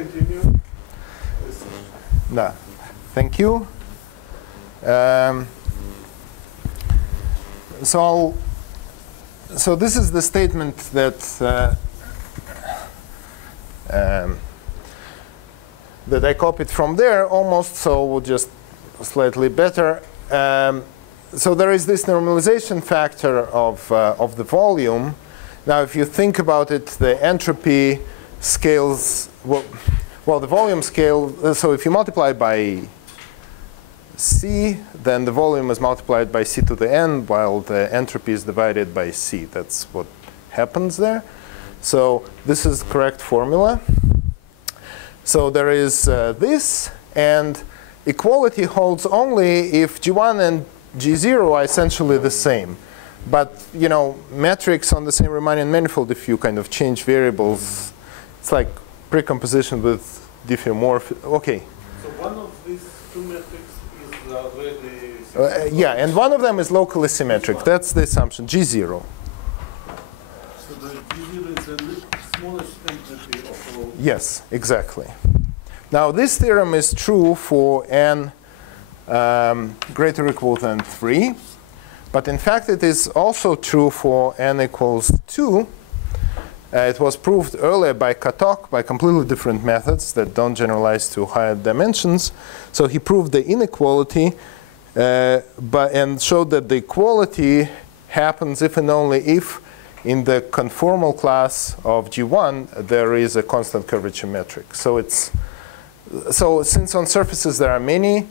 Continue. No, thank you. So this is the statement that that I copied from there almost, so just slightly better. So there is this normalization factor of the volume. Now, if you think about it, the entropy scales, well, the volume scale, so if you multiply by C, then the volume is multiplied by C to the n, while the entropy is divided by C. That's what happens there. So this is the correct formula. So there is this, and equality holds only if G1 and G0 are essentially the same. But you know, metrics on the same Riemannian manifold, if you kind of change variables, it's like precomposition with diffeomorphism. Okay. So one of these two metrics is already yeah, and one of them is locally symmetric. That's the assumption, G0. So the G0 is the smallest entropy of all. Yes, exactly. Now this theorem is true for n greater or equal than 3. But in fact, it is also true for n equals 2. It was proved earlier by Katok by completely different methods that don't generalize to higher dimensions. So he proved the inequality and showed that the equality happens if and only if in the conformal class of G1 there is a constant curvature metric. So it's since on surfaces there are many.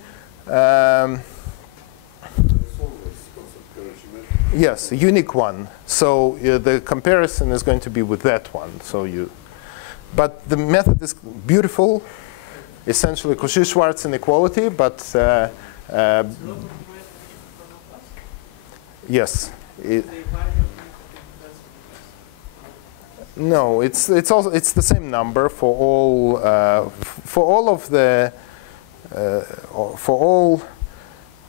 Yes, a unique one. So the comparison is going to be with that one. So but the method is beautiful, essentially Cauchy-Schwarz inequality. But yes, no, it's the same number for all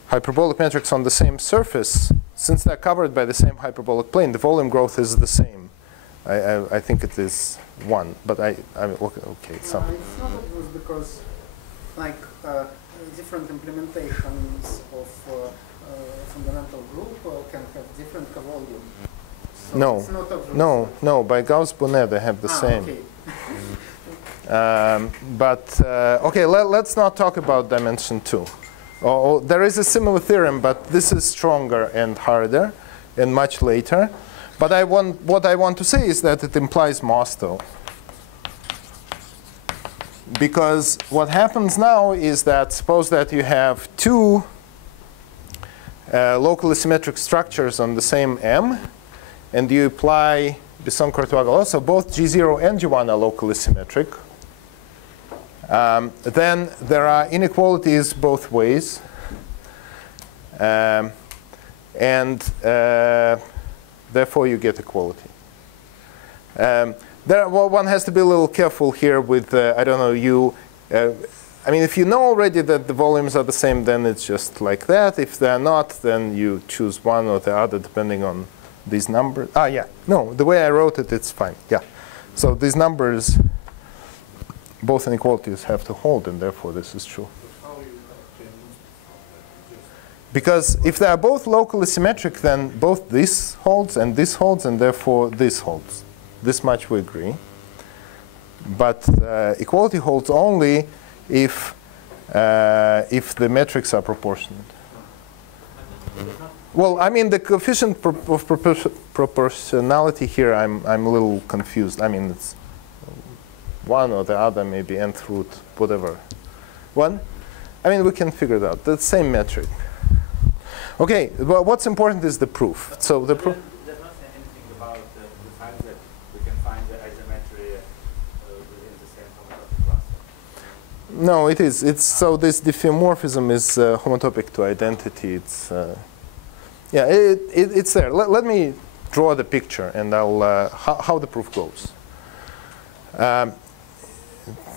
hyperbolic metrics on the same surface. Since they're covered by the same hyperbolic plane, the volume growth is the same. I think it is 1, but okay, it's something. It's not obvious because, like, different implementations of fundamental group can have different volume. So No, it's not obvious. no. By Gauss-Bonnet, they have the same. Okay. Okay, let's not talk about dimension 2. There is a similar theorem, but this is stronger and harder and much later. But what I want to say is that it implies Mosto. Because what happens now is that suppose that you have two locally symmetric structures on the same M, and you apply Besson-Courtois-Gallot, so both G0 and G1 are locally symmetric. Then there are inequalities both ways. Therefore, you get equality. One has to be a little careful here with, I don't know, I mean, if you know already that the volumes are the same, then it's just like that. If they're not, then you choose one or the other depending on these numbers. Yeah. No, the way I wrote it, it's fine. Yeah. So these numbers, both inequalities have to hold, and therefore this is true. Because if they are both locally symmetric, then both this holds, and therefore this holds. This much we agree. But equality holds only if the metrics are proportionate. Well, I mean, the coefficient of proportionality here, I'm a little confused. I mean, it's one or the other, maybe nth root, whatever. One? I mean, we can figure it out. The same metric. Okay, well, what's important is the proof. So the proof. Does not say anything about the fact that we can find the isometry within the same homotopy cluster. No, it is. So this diffeomorphism is homotopic to identity. It's yeah, it's there. Let me draw the picture, and I'll how the proof goes.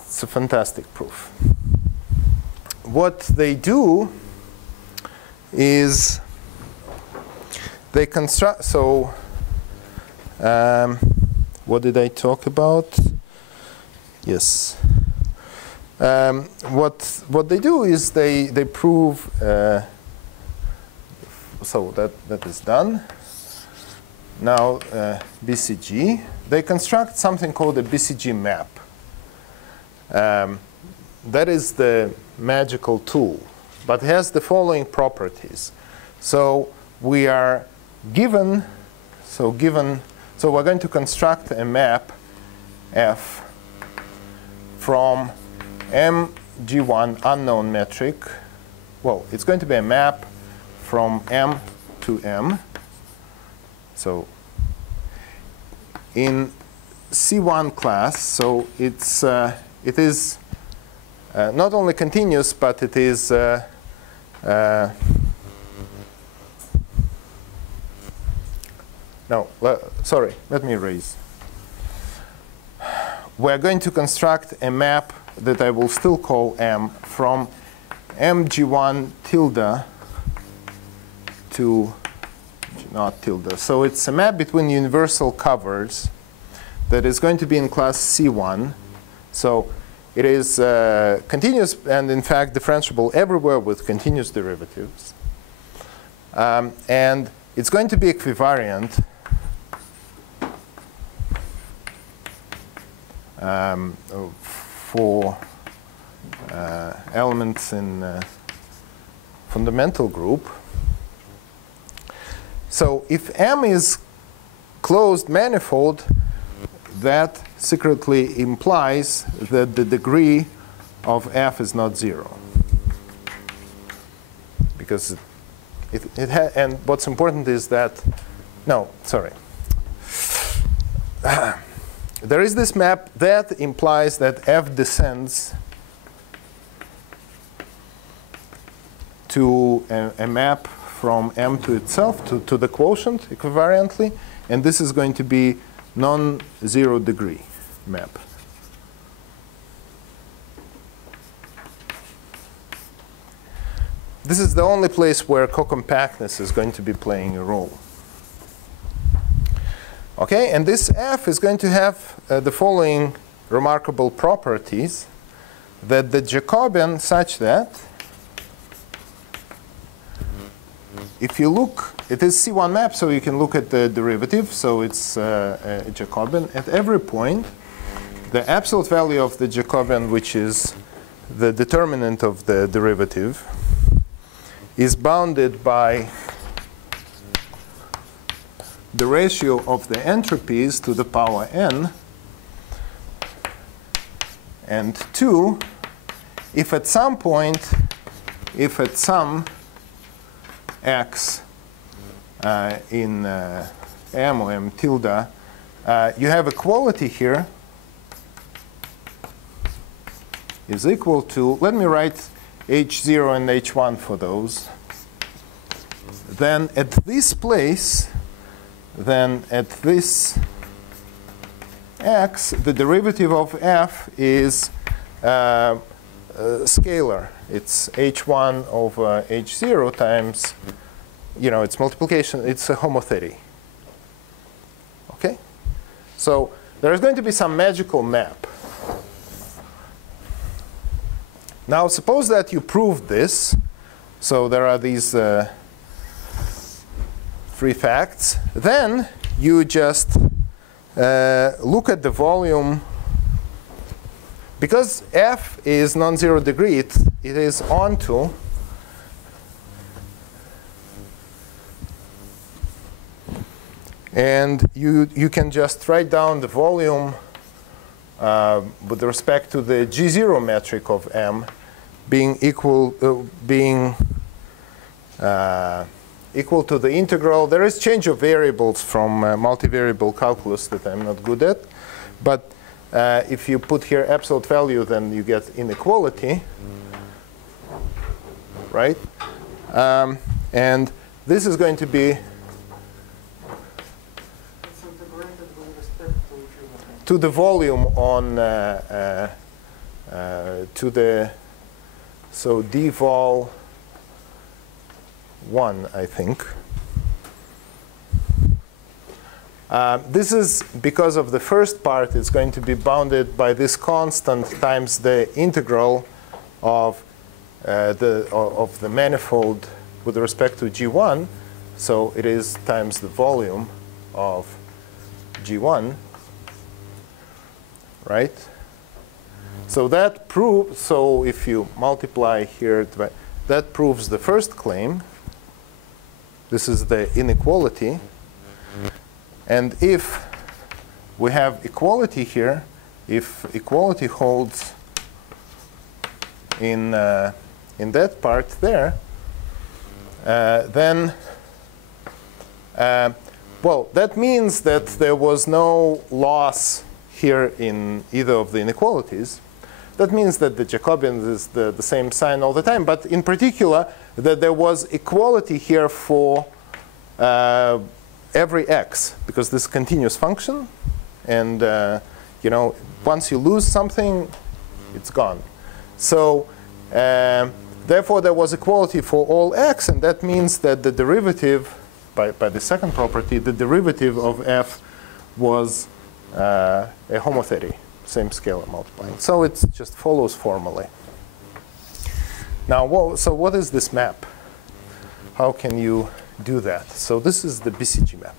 It's a fantastic proof. What they do is they construct, so what did I talk about? Yes. what they do is they prove, so that is done. Now BCG, they construct something called a BCG map. That is the magical tool, but it has the following properties. So we are given, so we're going to construct a map F from MG1 unknown metric. Well, it's going to be a map from M to M. So in C1 class, so it is not only continuous, but it is no, sorry, let me erase. We're going to construct a map that I will still call M from MG1 tilde to not tilde. So it's a map between universal covers that is going to be in class C1. So it is continuous and, in fact, differentiable everywhere with continuous derivatives. And it's going to be equivariant for elements in fundamental group. So if M is closed manifold, that secretly implies that the degree of F is not 0. Because and what's important is that, no, sorry. There is this map that implies that F descends to a map from M to itself, to the quotient equivariantly, and this is going to be non-zero degree map. This is the only place where co-compactness is going to be playing a role. Okay, and this F is going to have the following remarkable properties: that the Jacobian such that if you look, it is C1 map, so you can look at the derivative. So it's a Jacobian. At every point, the absolute value of the Jacobian, which is the determinant of the derivative, is bounded by the ratio of the entropies to the power n. And 2, if at some point, if at some x in M or M tilde, you have equality here is equal to, let me write H0 and H1 for those. Then at this place, then at this x, the derivative of F is scalar. It's H1 over H0 times, it's multiplication. It's a homothety. Okay? So there is going to be some magical map. Now, suppose that you proved this. So there are these 3 facts. Then you just look at the volume. Because F is non-zero degree, it is onto and you can just write down the volume with respect to the G0 metric of M being equal to the integral. There is change of variables from multivariable calculus that I'm not good at, but if you put here absolute value, then you get inequality, right? And this is going to be to the volume on to the so dvol 1, I think. This is because of the first part. It's going to be bounded by this constant times the integral of the manifold with respect to G1. So it is times the volume of G1, right? So that proves, so if you multiply here, that proves the first claim. This is the inequality. And if we have equality here, if equality holds in that part there, then, well, that means that there was no loss here in either of the inequalities. That means that the Jacobian is the same sign all the time. But in particular, that there was equality here for every x, because this is a continuous function. And you know, once you lose something, it's gone. So therefore, there was equality for all x. And that means that the derivative, by the second property, the derivative of f was a homothety, same scalar multiplying. So it just follows formally. Now, so what is this map? How can you do that? So this is the BCG map.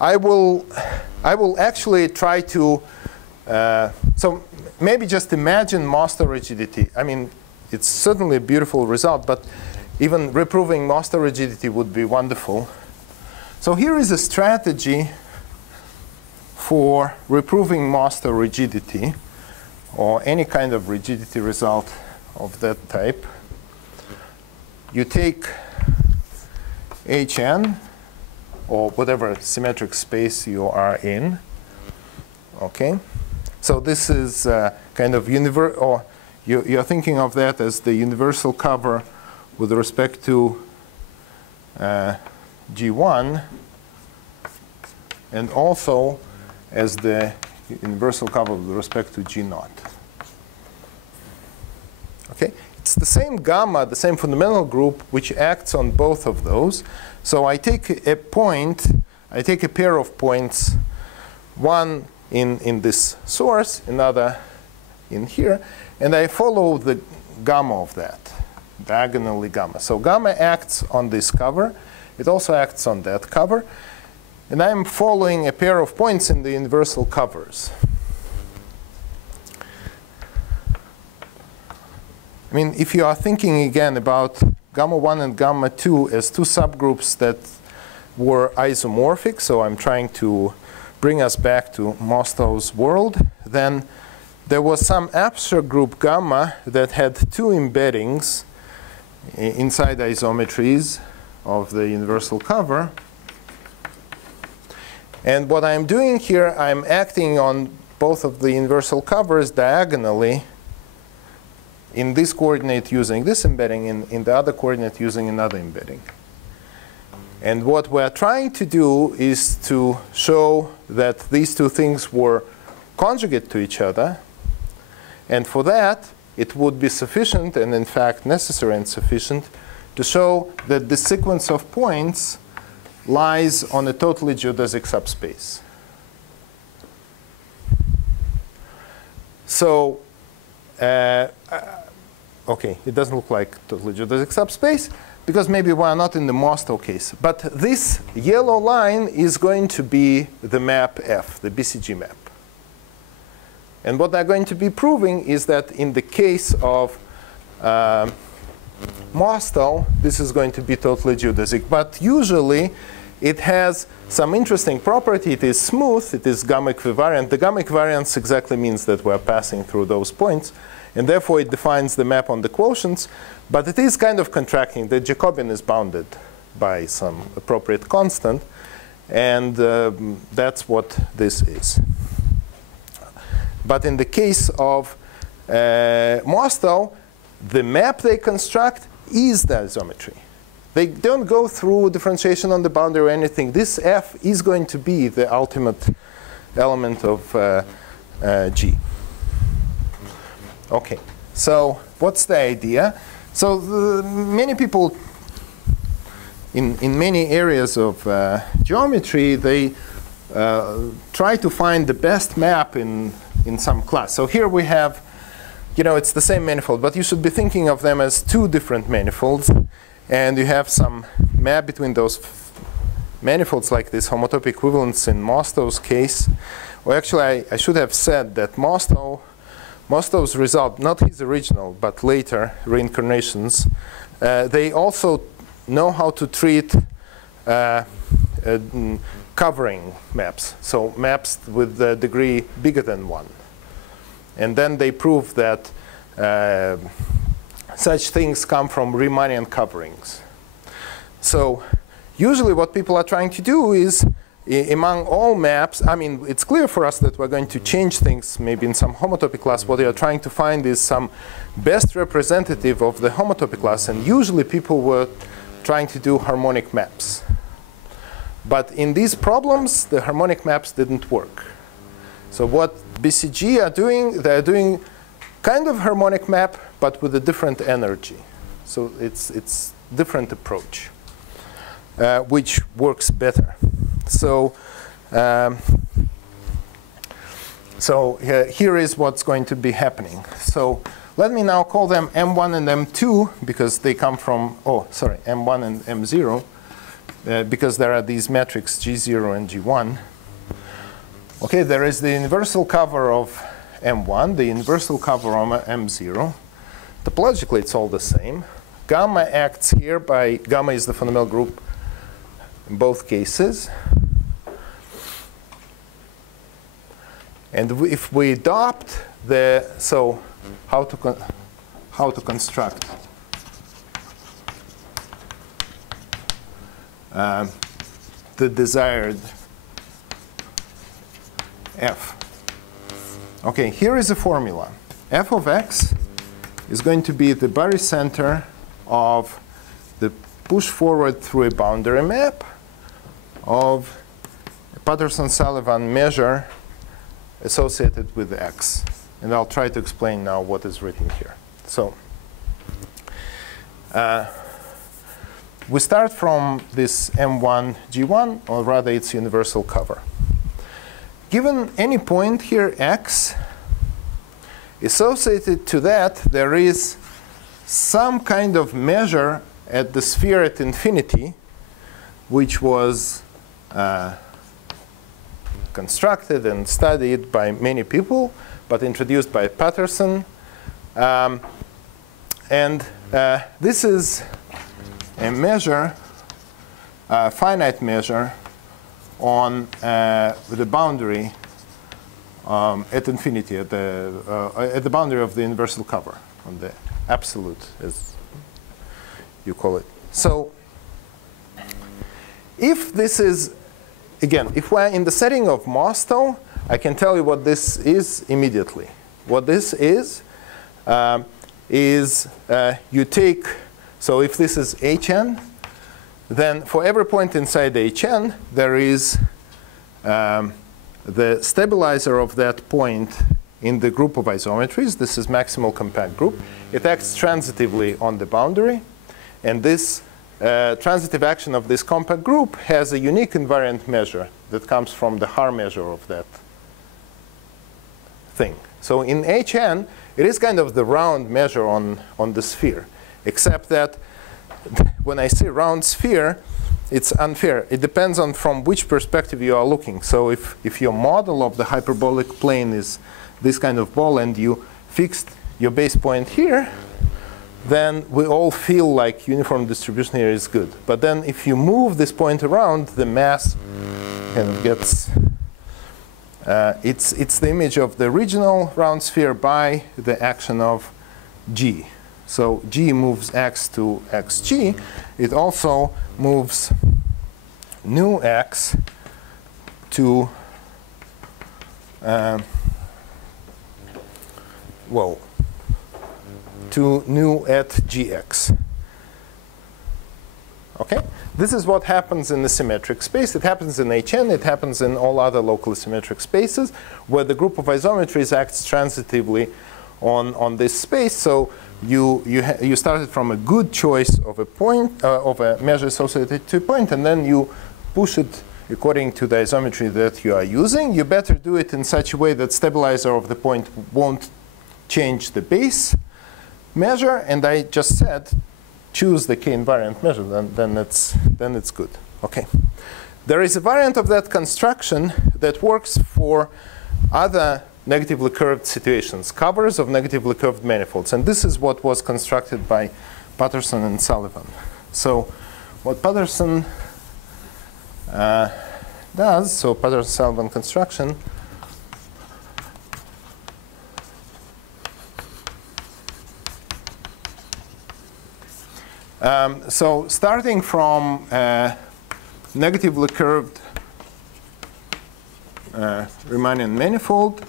I will actually try to, so maybe just imagine master rigidity. I mean, it's certainly a beautiful result, but even reproving master rigidity would be wonderful. So here is a strategy for reproving master rigidity, or any kind of rigidity result of that type. You take Hn, or whatever symmetric space you are in. Okay, so this is kind of or you're thinking of that as the universal cover with respect to G1, and also as the universal cover with respect to G0. Okay, it's the same gamma, the same fundamental group, which acts on both of those. So I take a point, I take a pair of points, one in this source, another in here, and I follow the gamma of that, diagonally gamma. So gamma acts on this cover. It also acts on that cover. And I'm following a pair of points in the universal covers. I mean, if you are thinking again about gamma 1 and gamma 2 as two subgroups that were isomorphic, so I'm trying to bring us back to Mostow's world, then there was some abstract group gamma that had two embeddings inside isometries of the universal cover. And what I'm doing here, I'm acting on both of the universal covers diagonally, in this coordinate using this embedding, in the other coordinate using another embedding. And what we're trying to do is to show that these two things were conjugate to each other. And for that, it would be sufficient, and in fact necessary and sufficient, to show that the sequence of points lies on a totally geodesic subspace. So, okay, it doesn't look like totally geodesic subspace, because maybe we're not in the Mostow case. But this yellow line is going to be the map F, the BCG map. And what they're going to be proving is that in the case of Mostow, this is going to be totally geodesic. But usually, it has some interesting property. It is smooth. It is gamma equivariant. The gamma equivariance exactly means that we're passing through those points. And therefore, it defines the map on the quotients. But it is kind of contracting. The Jacobian is bounded by some appropriate constant. And that's what this is. But in the case of Mostow, the map they construct is the isometry. They don't go through differentiation on the boundary or anything. This F is going to be the ultimate element of G. OK, so what's the idea? So many people in many areas of geometry, they try to find the best map in some class. So here we have, it's the same manifold, but you should be thinking of them as two different manifolds. And you have some map between those manifolds, like this homotopy equivalence in Mostow's case. Well, actually, I should have said that Mostow's result, not his original, but later reincarnations, they also know how to treat covering maps, so maps with the degree bigger than 1. And then they prove that such things come from Riemannian coverings. So usually what people are trying to do is, among all maps, I mean, it's clear for us that we're going to change things maybe in some homotopy class. What they are trying to find is some best representative of the homotopy class. And usually people were trying to do harmonic maps. But in these problems, the harmonic maps didn't work. So what BCG are doing, they're doing kind of harmonic map, but with a different energy. So it's different approach, which works better. So here is what's going to be happening. So let me now call them M1 and M2 because they come from, M1 and M0 because there are these metrics G0 and G1. Okay, there is the universal cover of M1, the universal cover of M0. Topologically, it's all the same. Gamma acts here by, gamma is the fundamental group in both cases. And if we adopt the, so how to construct the desired f. Okay, here is a formula. F of x is going to be the barycenter of the push forward through a boundary map of a Patterson-Sullivan measure associated with x. And I'll try to explain now what is written here. So we start from this M1 G1, or rather its universal cover. Given any point here, x, associated to that, there is some kind of measure at the sphere at infinity, which was constructed and studied by many people, but introduced by Patterson. This is a measure, a finite measure, on the boundary at infinity, at the boundary of the universal cover, on the absolute, as you call it. So if this is, again, if we're in the setting of Mostow, I can tell you what this is immediately. What this is you take, so if this is Hn, then for every point inside Hn, there is the stabilizer of that point in the group of isometries. This is maximal compact group. It acts transitively on the boundary. And this transitive action of this compact group has a unique invariant measure that comes from the Haar measure of that thing. So in Hn, it is kind of the round measure on the sphere, except that when I say round sphere, it's unfair. It depends on from which perspective you are looking. So if your model of the hyperbolic plane is this kind of ball and you fixed your base point here, then we all feel like uniform distribution here is good. But then if you move this point around, the mass kind of gets, it's the image of the original round sphere by the action of G. So G moves x to xg. It also moves nu x to, to nu at gx. Okay? This is what happens in the symmetric space. It happens in Hn. It happens in all other locally symmetric spaces where the group of isometries acts transitively on this space. So you started from a good choice of a point of a measure associated to a point, and then you push it according to the isometry that you are using. You better do it in such a way that stabilizer of the point won't change the base measure. And I just said, choose the k-invariant measure, then it's good. Okay. There is a variant of that construction that works for other negatively curved situations, covers of negatively curved manifolds. And this is what was constructed by Patterson and Sullivan. So what Patterson does, so Patterson-Sullivan construction, so starting from negatively curved Riemannian manifold,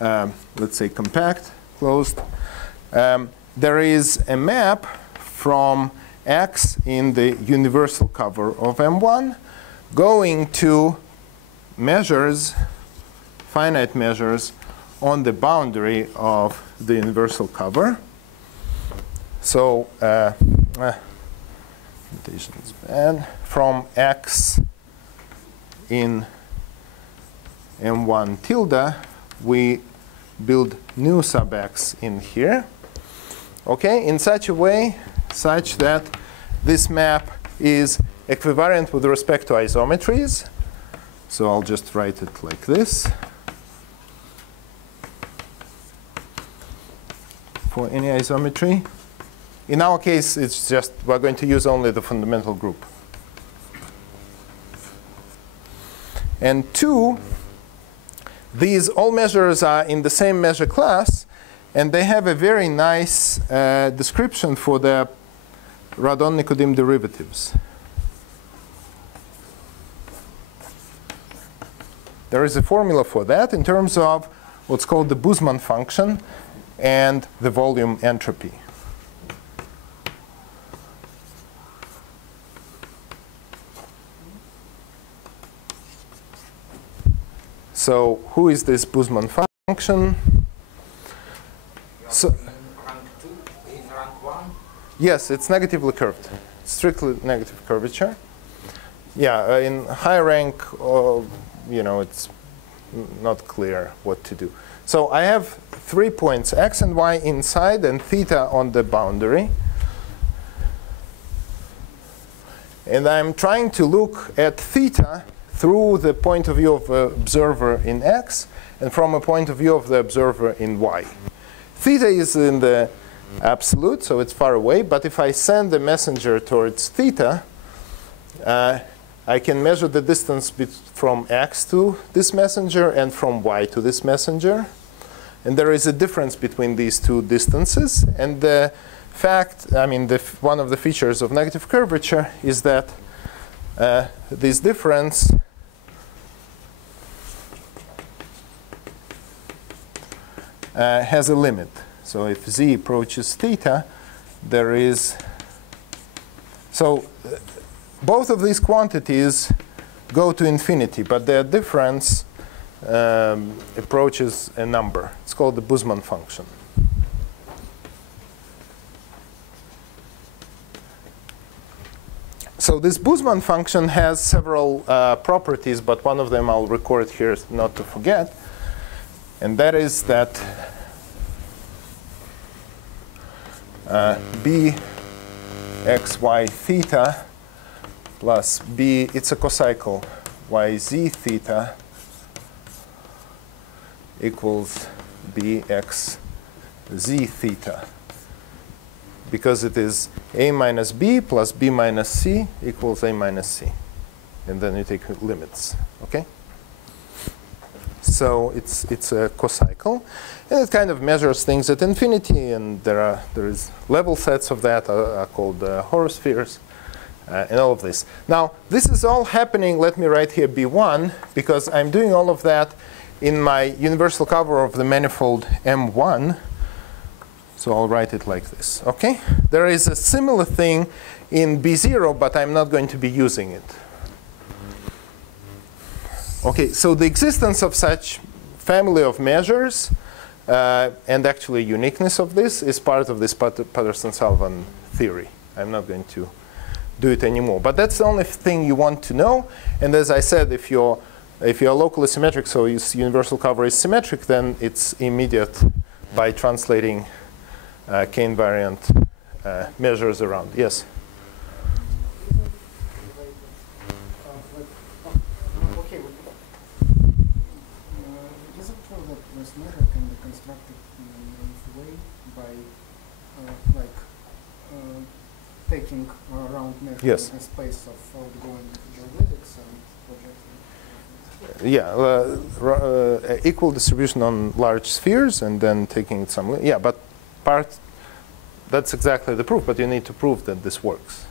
let's say compact, closed, there is a map from X in the universal cover of M1 going to measures, finite measures, on the boundary of the universal cover. So notation is bad. From X in M1 tilde, we build new sub X in here. Okay, in such a way, such that this map is equivariant with respect to isometries. So I'll just write it like this. For any isometry. In our case, it's just we're going to use only the fundamental group. And two, these all measures are in the same measure class, and they have a very nice description for their Radon-Nikodym derivatives. There is a formula for that in terms of what's called the Boozman function and the volume entropy. So who is this Boozman function? So, in rank 2, in rank 1? Yes, it's negatively curved. Strictly negative curvature. Yeah, in high rank, you know, it's not clear what to do. So I have 3 points, x and y inside and theta on the boundary. And I'm trying to look at theta through the point of view of the observer in x and from a point of view of the observer in y. Theta is in the absolute, so it's far away. But if I send the messenger towards theta, I can measure the distance from x to this messenger and from y to this messenger. And there is a difference between these two distances. And the fact, I mean, one of the features of negative curvature is that this difference has a limit. So if z approaches theta, there is, so both of these quantities go to infinity, but their difference approaches a number. It's called the Boozman function. So this Boozman function has several properties, but one of them I'll record here not to forget. And that is that b x y theta plus b, it's a cocycle, y z theta equals b x z theta. Because it is a minus b plus b minus c equals a minus c. And then you take limits, OK? So it's a cocycle. And it kind of measures things at infinity. And there is level sets of that are called horospheres and all of this. Now, this is all happening, let me write here B1, because I'm doing all of that in my universal cover of the manifold M1. So I'll write it like this, OK? There is a similar thing in B0, but I'm not going to be using it. OK, so the existence of such family of measures and actually uniqueness of this is part of this Patterson-Salvan theory. I'm not going to do it anymore. But that's the only thing you want to know. And as I said, if you're locally symmetric, so universal cover is symmetric, then it's immediate by translating k-invariant measures around. Yes? Is it true that this measure can be constructed in a naive way by taking a round measure Yes. in a space of outgoing geodesics and projecting? Yeah, equal distribution on large spheres and then taking some, yeah, but that's exactly the proof, but you need to prove that this works.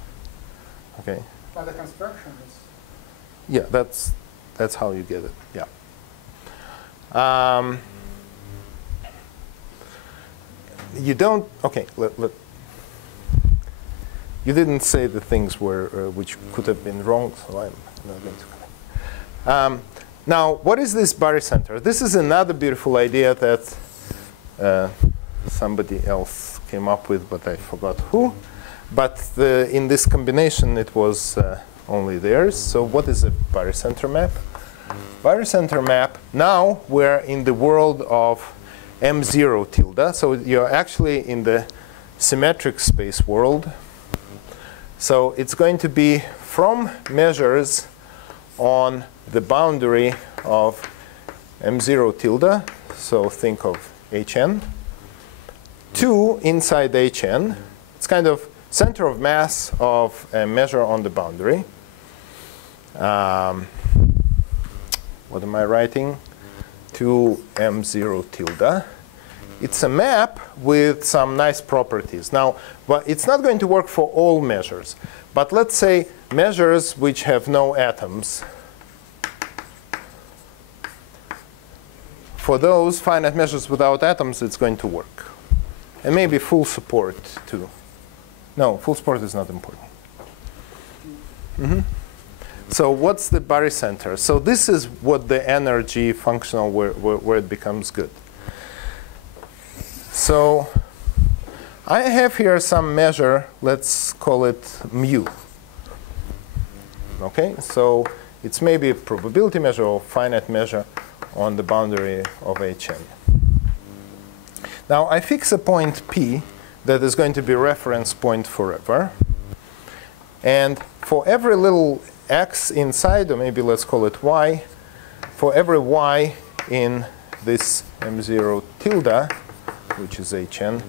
Okay. But the construction is... Yeah, that's how you get it, yeah. You don't, okay, you didn't say the things which could have been wrong, so I'm not going to. Now, what is this barycenter? This is another beautiful idea that somebody else came up with, but I forgot who. But in this combination, it was only theirs. So what is a barycenter map? Barycenter map, now we're in the world of M0 tilde. So you're actually in the symmetric space world. So it's going to be from measures on the boundary of M0 tilde, so think of Hn, to inside Hn. It's kind of center of mass of a measure on the boundary. What am I writing? To M0 tilde. It's a map with some nice properties. Now, well, it's not going to work for all measures. But let's say measures which have no atoms. For those finite measures without atoms, it's going to work. And maybe full support, too. No, full support is not important. So what's the barycenter? So this is what the energy functional where it becomes good. So I have here some measure. Let's call it mu. OK? So it's maybe a probability measure or finite measure on the boundary of Hn. Now, I fix a point P that is going to be reference point forever. And for every little x inside, or maybe let's call it y, for every y in this M0 tilde, which is Hn,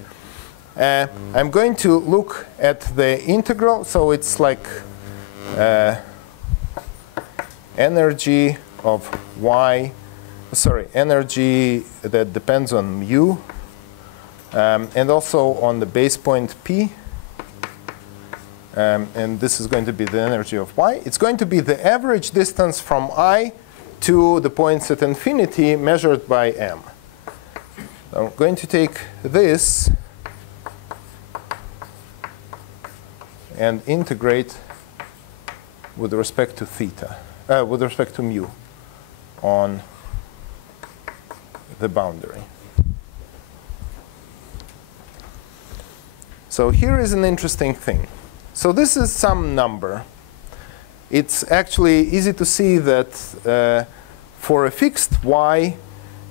I'm going to look at the integral. So it's like energy of y, sorry, energy that depends on mu, and also on the base point P. And this is going to be the energy of y. It's going to be the average distance from I to the points at infinity measured by m. I'm going to take this and integrate with respect to theta, with respect to mu on the boundary. So here is an interesting thing. So this is some number. It's actually easy to see that for a fixed y,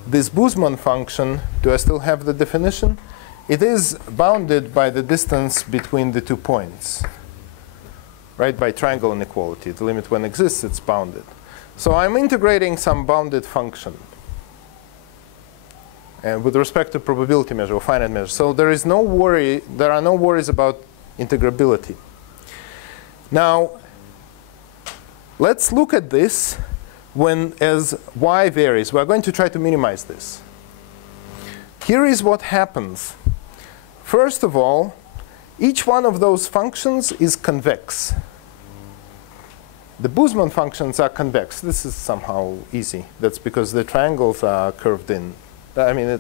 this Boozman function, do I still have the definition? It is bounded by the distance between the 2 points, right? By triangle inequality. The limit when exists, it's bounded. So I'm integrating some bounded function with respect to probability measure or finite measure. So there is no worry. There are no worries about integrability. Now, let's look at this when as y varies. We're going to try to minimize this. Here is what happens. First of all, each one of those functions is convex. The Boozman functions are convex. This is somehow easy. That's because the triangles are curved in. I mean,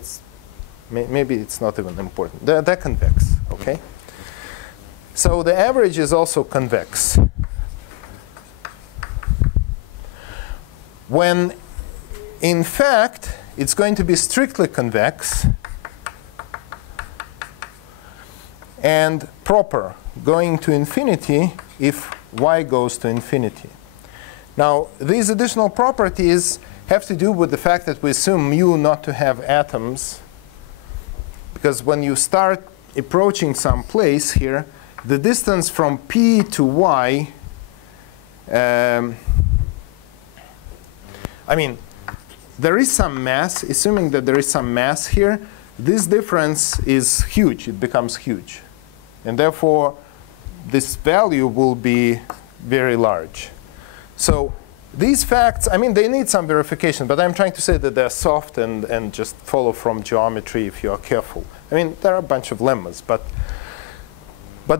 maybe it's not even important. They're convex, OK? So the average is also convex. When, in fact, it's going to be strictly convex and proper, going to infinity if y goes to infinity. Now, these additional properties have to do with the fact that we assume mu not to have atoms, because when you start approaching some place here, the distance from P to Y, I mean, there is some mass. Assuming that there is some mass here, this difference is huge. It becomes huge. And therefore, this value will be very large. So these facts, I mean, they need some verification. But I'm trying to say that they're soft and just follow from geometry if you are careful. I mean, there are a bunch of lemmas. But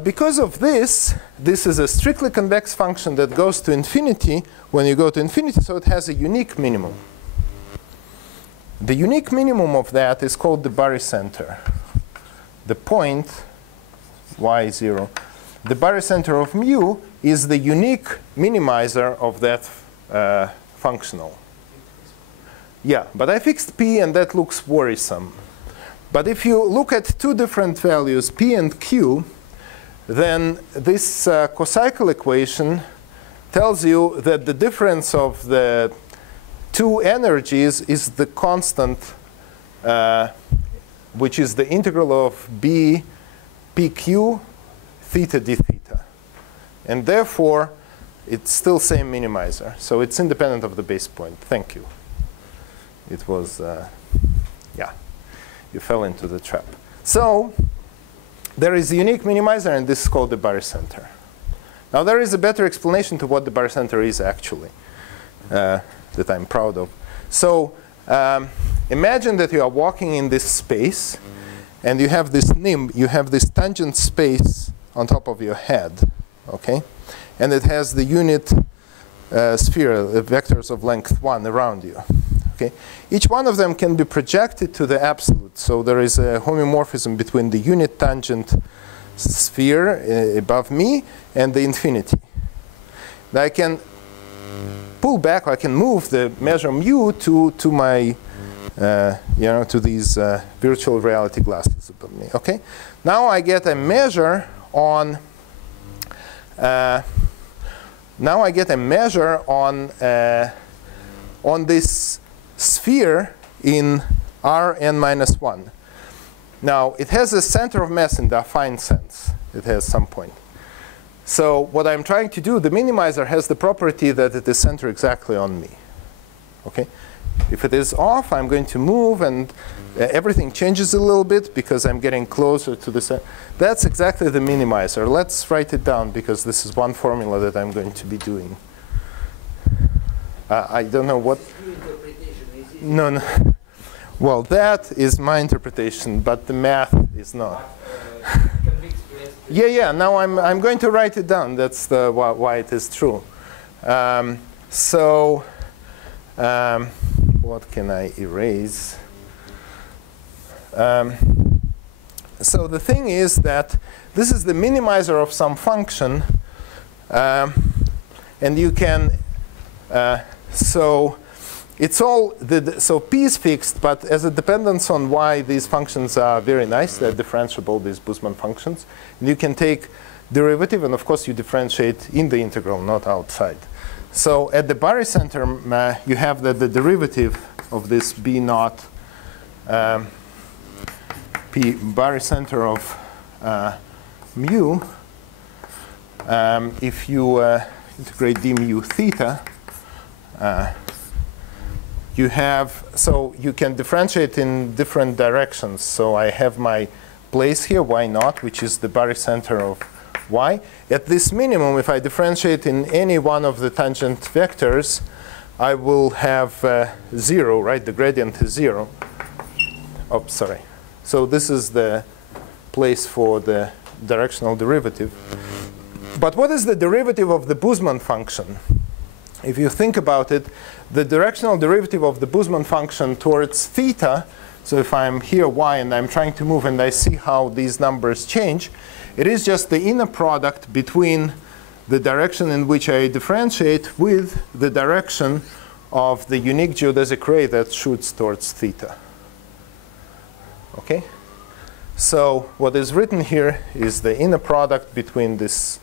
because of this, this is a strictly convex function that goes to infinity when you go to infinity. So it has a unique minimum. The unique minimum of that is called the barycenter. The point, y0. The barycenter of mu is the unique minimizer of that functional. Yeah, but I fixed p, and that looks worrisome. But if you look at two different values, p and q, then this cocycle equation tells you that the difference of the two energies is the constant, which is the integral of b pq theta d theta. And therefore, it's still same minimizer. So it's independent of the base point. Thank you. It was, yeah, you fell into the trap. So there is a unique minimizer, and this is called the barycenter. Now, there is a better explanation to what the barycenter is actually. That I'm proud of. So imagine that you are walking in this space, and you have this nimb, you have this tangent space on top of your head, okay? And it has the unit sphere, the vectors of length 1 around you, okay? Each one of them can be projected to the absolute. So there is a homomorphism between the unit tangent sphere above me and the infinity. Now I can pull back, I can move the measure mu to my, you know, to these virtual reality glasses above me. Okay. Now I get a measure on. Now I get a measure on this sphere in Rn-1. Now it has a center of mass in the affine sense. It has some point. So what I'm trying to do, the minimizer has the property that it is centered exactly on me. Okay? If it is off, I'm going to move, and everything changes a little bit because I'm getting closer to the center. That's exactly the minimizer. Let's write it down because this is one formula that I'm going to be doing. I don't know what. No, no. Well, that is my interpretation, but the math is not. Yeah. Now I'm going to write it down. That's the why it is true. What can I erase? So the thing is that this is the minimizer of some function, and you can. So it's all so p is fixed, but as a dependence on y, these functions are very nice. They're differentiable, these Bussmann functions. And you can take derivative, and of course you differentiate in the integral, not outside. So at the barycenter, you have the derivative of this b naught p barycenter of mu. If you integrate d mu theta, you have, so you can differentiate in different directions. So I have my place here, y naught, which is the barycenter of y. At this minimum, if I differentiate in any one of the tangent vectors, I will have 0, right? The gradient is 0. Oh, sorry. So this is the place for the directional derivative. But what is the derivative of the Bussmann function? If you think about it, the directional derivative of the Bussmann function towards theta, so if I'm here y and I'm trying to move and I see how these numbers change, it is just the inner product between the direction in which I differentiate with the direction of the unique geodesic ray that shoots towards theta. Okay? So what is written here is the inner product between this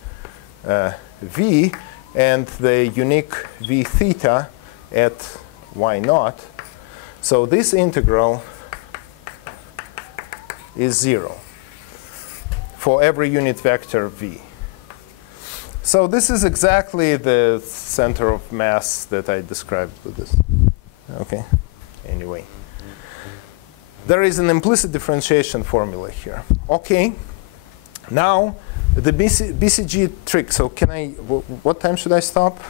v and the unique v theta at y naught. So this integral is 0 for every unit vector v. So this is exactly the center of mass that I described with this. Okay. Anyway, there is an implicit differentiation formula here. Okay. Now the BCG trick. So can I? What time should I stop?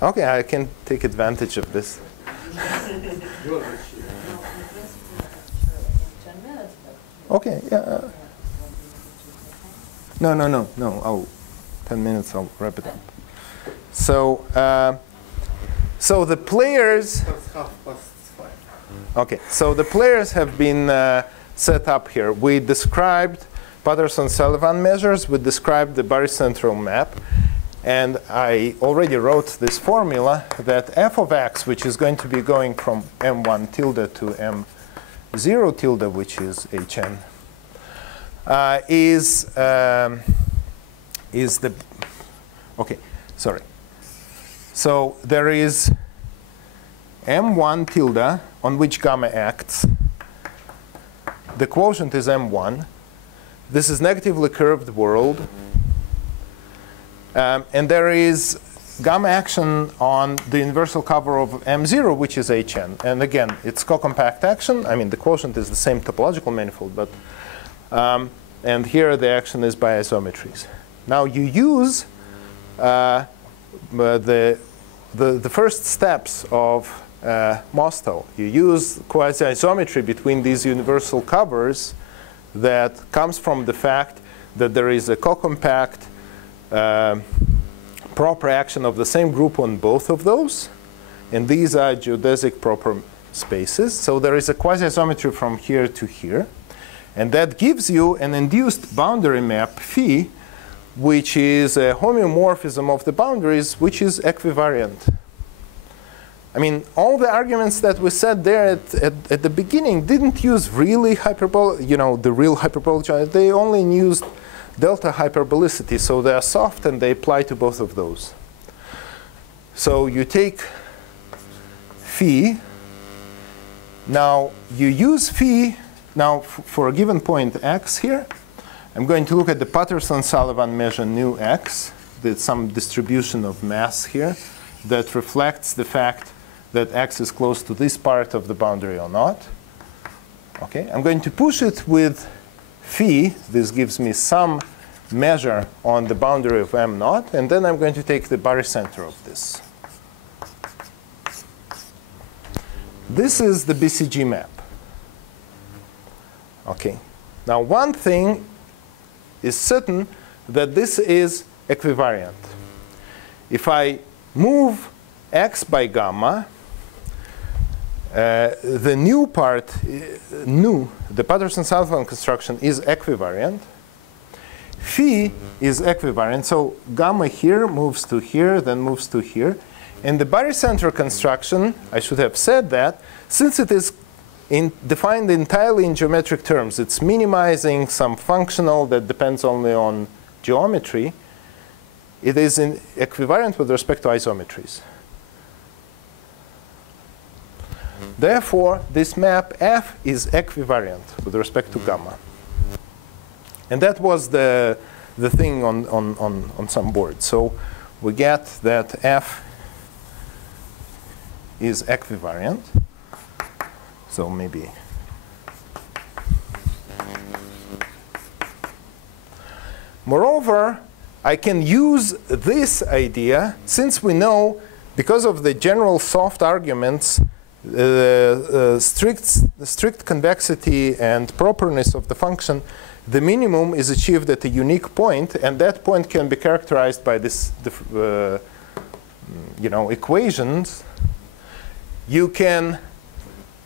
Okay, I can take advantage of this. Okay, yeah. No. Oh, 10 minutes, I'll wrap it up. So, so the players. That's 5:30. Okay, so the players have been set up here. We described Patterson-Sullivan measures. We described the barycentral map. And I already wrote this formula that f of x, which is going to be going from m1 tilde to m0 tilde, which is hn, is the, okay, sorry. So there is m1 tilde on which gamma acts. The quotient is m1. This is negatively curved world. And there is gamma action on the universal cover of M0, which is Hn. And again, it's co-compact action. I mean, the quotient is the same topological manifold, but and here the action is by isometries. Now you use the first steps of Mostel. You use quasi-isometry between these universal covers that comes from the fact that there is a co-compact proper action of the same group on both of those. And these are geodesic proper spaces. So there is a quasi-isometry from here to here. And that gives you an induced boundary map phi, which is a homeomorphism of the boundaries, which is equivariant. I mean, all the arguments that we said there at the beginning didn't use really hyperbolic, the real hyperbolic. They only used delta hyperbolicity, so they are soft and they apply to both of those. So you take phi. Now you use phi. Now for a given point x here, I'm going to look at the Patterson-Sullivan measure nu x. There's some distribution of mass here that reflects the fact that x is close to this part of the boundary or not. Okay, I'm going to push it with phi. This gives me some measure on the boundary of m naught, and then I'm going to take the barycenter of this. This is the BCG map. Okay. Now one thing is certain, that this is equivariant. If I move x by gamma, the new part, the Patterson-Sullivan construction is equivariant. Phi is equivariant. So gamma here moves to here, then moves to here. And the barycenter construction, I should have said that, since it is defined entirely in geometric terms, it's minimizing some functional that depends only on geometry, it is equivariant with respect to isometries. Therefore, this map F is equivariant with respect to gamma. And that was the thing on some board. So we get that F is equivariant. So maybe. Moreover, I can use this idea, since we know, because of the general soft arguments, strict convexity and properness of the function, the minimum is achieved at a unique point, and that point can be characterized by this, equations. You can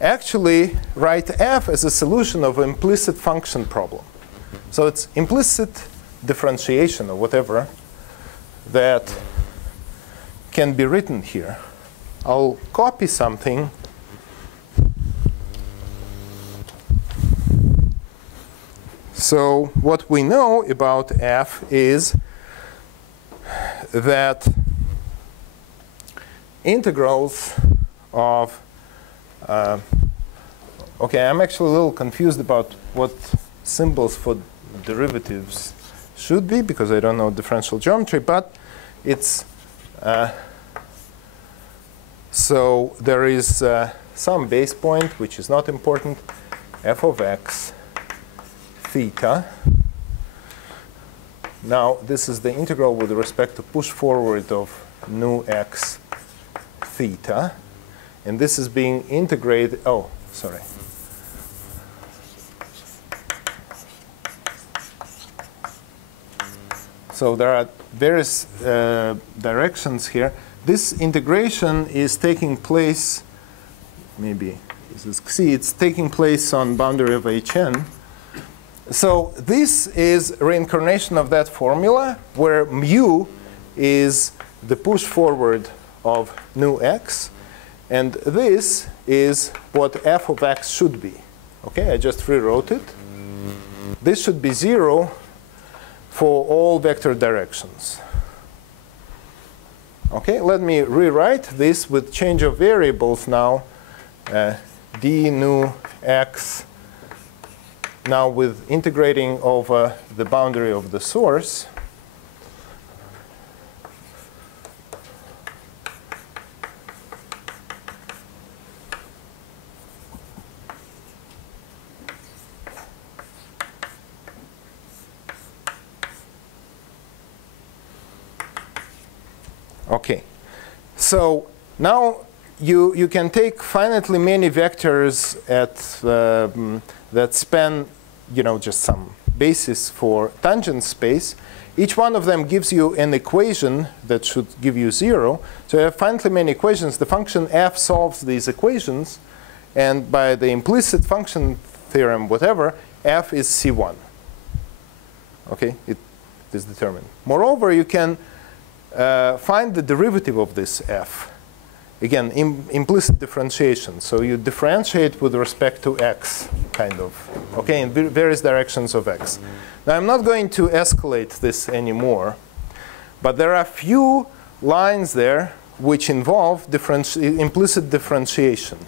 actually write F as a solution of an implicit function problem. So it's implicit differentiation or whatever that can be written here. I'll copy something. So what we know about f is that integrals of okay, I'm actually a little confused about what symbols for derivatives should be because I don't know differential geometry, but it's so there is some base point which is not important, f of x theta. Now this is the integral with respect to push forward of nu x theta, and this is being integrated. Oh, sorry. So there are various directions here. This integration is taking place, maybe this is C, it's taking place on boundary of Hn. So this is reincarnation of that formula where mu is the push forward of nu x, and this is what f of x should be. Okay, I just rewrote it. This should be 0 for all vector directions. Okay, let me rewrite this with change of variables now. D nu x, now with integrating over the boundary of the source. Okay, so now you can take finitely many vectors at that span, just some basis for tangent space. Each one of them gives you an equation that should give you 0. So you have finitely many equations. The function f solves these equations, and by the implicit function theorem, whatever, f is C1. Okay, it is determined. Moreover, you can find the derivative of this f. Again, implicit differentiation. So you differentiate with respect to x, kind of, okay, in various directions of x. Now, I'm not going to escalate this anymore, but there are few lines there which involve implicit differentiation.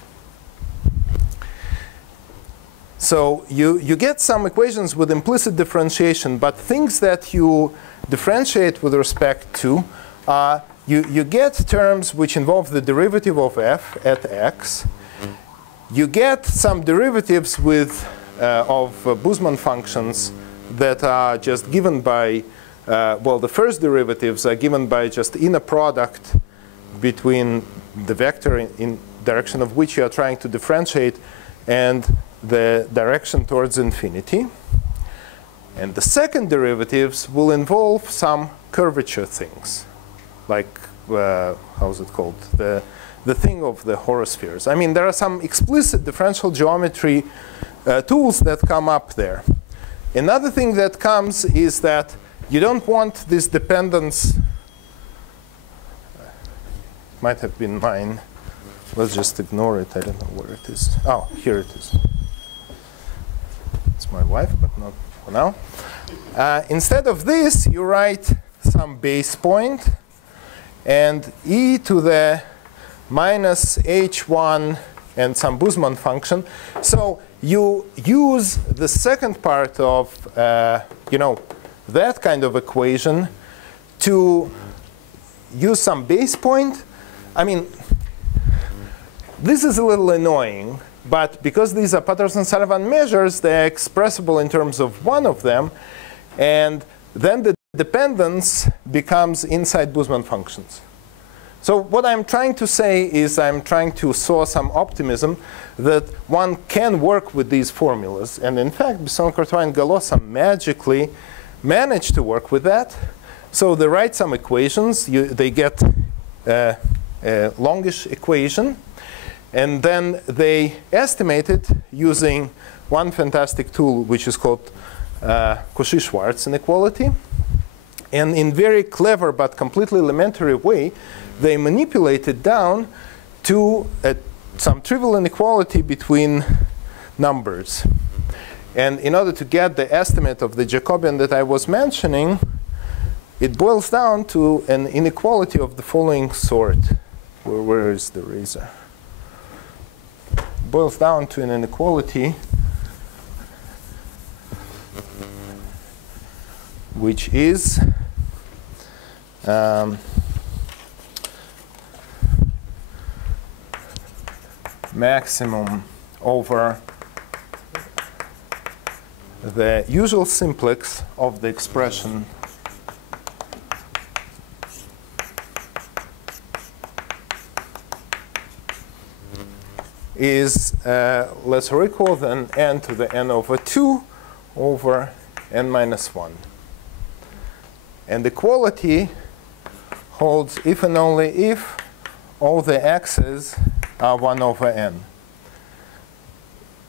So you get some equations with implicit differentiation, but things that you differentiate with respect to, you get terms which involve the derivative of f at x. You get some derivatives with of Boozman functions that are just given by, well, the first derivatives are given by just inner product between the vector in direction of which you are trying to differentiate and the direction towards infinity. And the second derivatives will involve some curvature things, like, how's it called? The thing of the horospheres. I mean, there are some explicit differential geometry tools that come up there. Another thing that comes is that you don't want this dependence. Might have been mine. Let's just ignore it. I don't know where it is. Oh, here it is. It's my wife, but not for now. Instead of this, you write some base point and e to the minus h1 and some Boozman function. So you use the second part of that kind of equation to use some base point. I mean, this is a little annoying, but because these are Patterson-Sullivan measures, they're expressible in terms of one of them, and then the dependence becomes inside Boozman functions. So what I'm trying to say is I'm trying to sow some optimism that one can work with these formulas. And in fact, Besson-Courtois-Gallot magically managed to work with that. So they write some equations. They get a longish equation. And then they estimate it using one fantastic tool, which is called Cauchy-Schwarz inequality. And in very clever but completely elementary way, they manipulate it down to some trivial inequality between numbers. And in order to get the estimate of the Jacobian that I was mentioning, it boils down to an inequality of the following sort. Where is the razor? It boils down to an inequality which is maximum over the usual simplex of the expression is less or equal than n to the n over 2 over n minus 1. And the equality holds if and only if all the x's are 1 over n.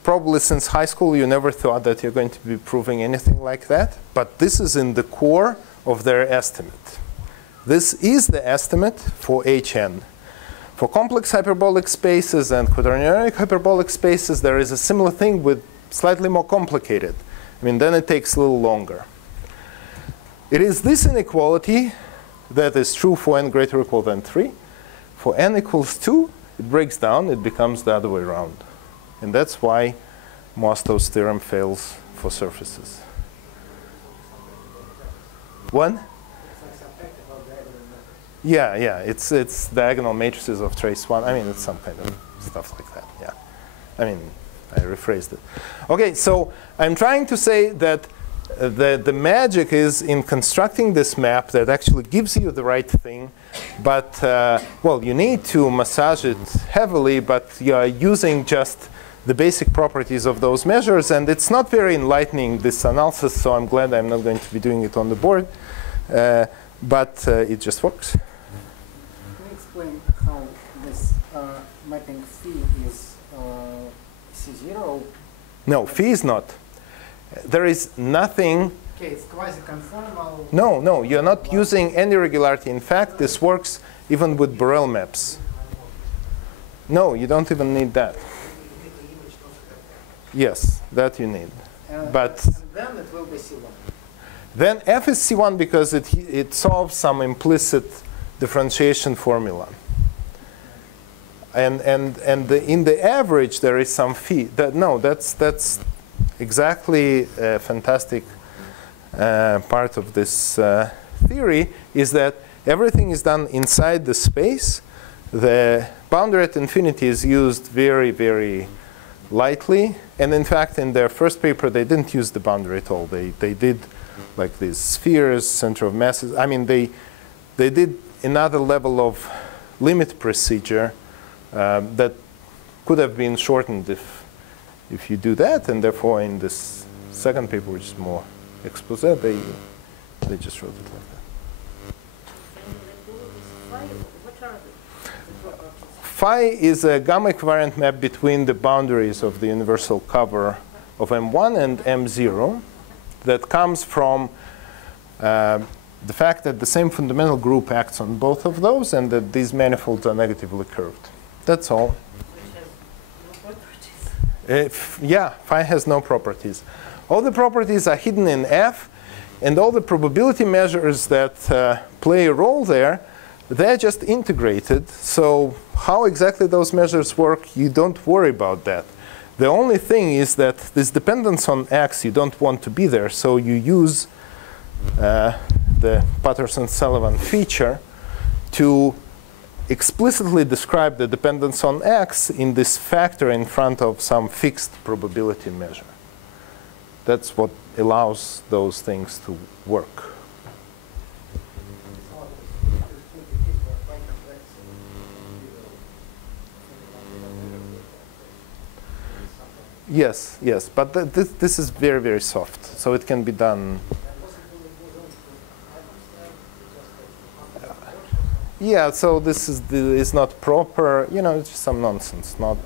Probably since high school you never thought that you're going to be proving anything like that, but this is in the core of their estimate. This is the estimate for Hn. For complex hyperbolic spaces and quaternary hyperbolic spaces, there is a similar thing with slightly more complicated. I mean, then it takes a little longer. It is this inequality that is true for n greater or equal than 3. For n equals 2, it breaks down, it becomes the other way around. And that's why Mostow's theorem fails for surfaces. One? Yeah, it's diagonal matrices of trace 1. I mean, it's some kind of stuff like that, yeah. I mean, I rephrased it. Okay, so I'm trying to say that the magic is in constructing this map that actually gives you the right thing, but, well, you need to massage it heavily, but you are using just the basic properties of those measures, and it's not very enlightening, this analysis, so I'm glad I'm not going to be doing it on the board, but it just works. Can you explain how this mapping phi is C0? No, phi is not. There is nothing. Okay, it's quasi-conformal. No, you're not using any regularity. In fact, this works even with Borel maps. No, you don't even need that. Yes, that you need. But and then it will be C1. Then f is C1 because it solves some implicit differentiation formula. And in the average, there is some phi. That's exactly a fantastic part of this theory, is that everything is done inside the space. The boundary at infinity is used very, very lightly. And in fact, in their first paper, they didn't use the boundary at all. They did like these spheres, center of masses. I mean, they did another level of limit procedure that could have been shortened if you do that. And therefore, in this second paper, which is more expose, they just wrote it like that. Phi is a gamma equivariant map between the boundaries of the universal cover of M1 and M0 that comes from the fact that the same fundamental group acts on both of those and that these manifolds are negatively curved. That's all. Which has no properties. Yeah, phi has no properties. All the properties are hidden in F, and all the probability measures that play a role there, they're just integrated. So how exactly those measures work, you don't worry about that. The only thing is that this dependence on X, you don't want to be there. So you use the Patterson-Sullivan feature to explicitly describe the dependence on X in this factor in front of some fixed probability measure. That's what allows those things to work. Yes, but this is very, very soft, so it can be done. Yeah, so this is not proper. You know, it's just some nonsense. Not.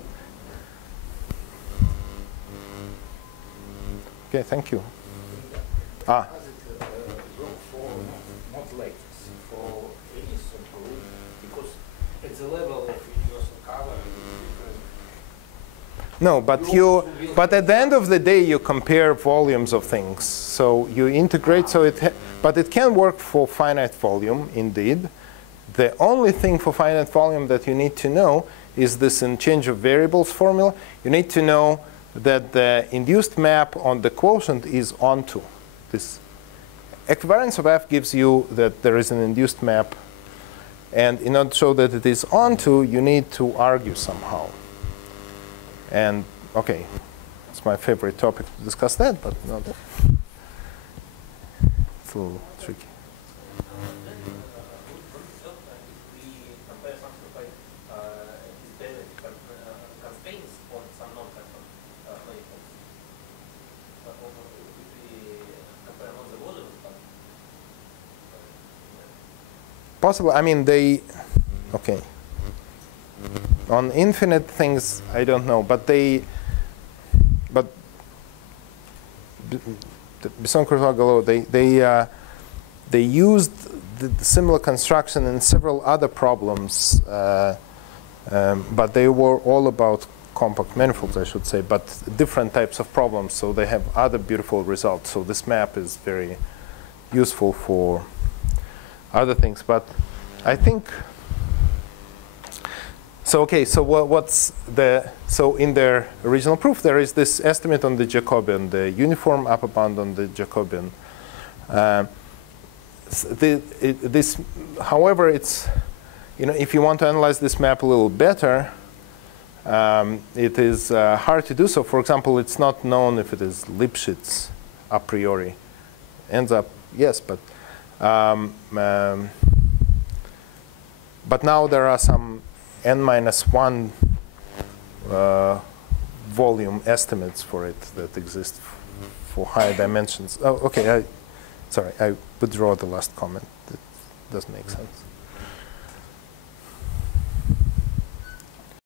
Okay, thank you. Does it go for modulators for any subgroup? Because at the level of universal cover, No, but but at the end of the day, you compare volumes of things. So you integrate. So but it can work for finite volume, indeed. The only thing for finite volume that you need to know is this in change of variables formula. You need to know that the induced map on the quotient is onto this. Equivariance of f gives you that there is an induced map. And in order to show that it is onto, you need to argue somehow. And OK, it's my favorite topic to discuss that, but not. It's a little tricky. Possible. I mean, OK. On infinite things, I don't know, but Besson-Courtois-Gallot, they used the similar construction in several other problems, but they were all about compact manifolds, I should say, but different types of problems. So they have other beautiful results. So this map is very useful for other things, but I think. So OK, so what's so in their original proof there is this estimate on the Jacobian, the uniform upper bound on the Jacobian. However, it's if you want to analyze this map a little better, it is hard to do so. For example, it's not known if it is Lipschitz a priori. Ends up yes, but now there are some n-1 volume estimates for it that exist for higher dimensions. Oh, OK. Sorry, I withdraw the last comment. That doesn't make sense.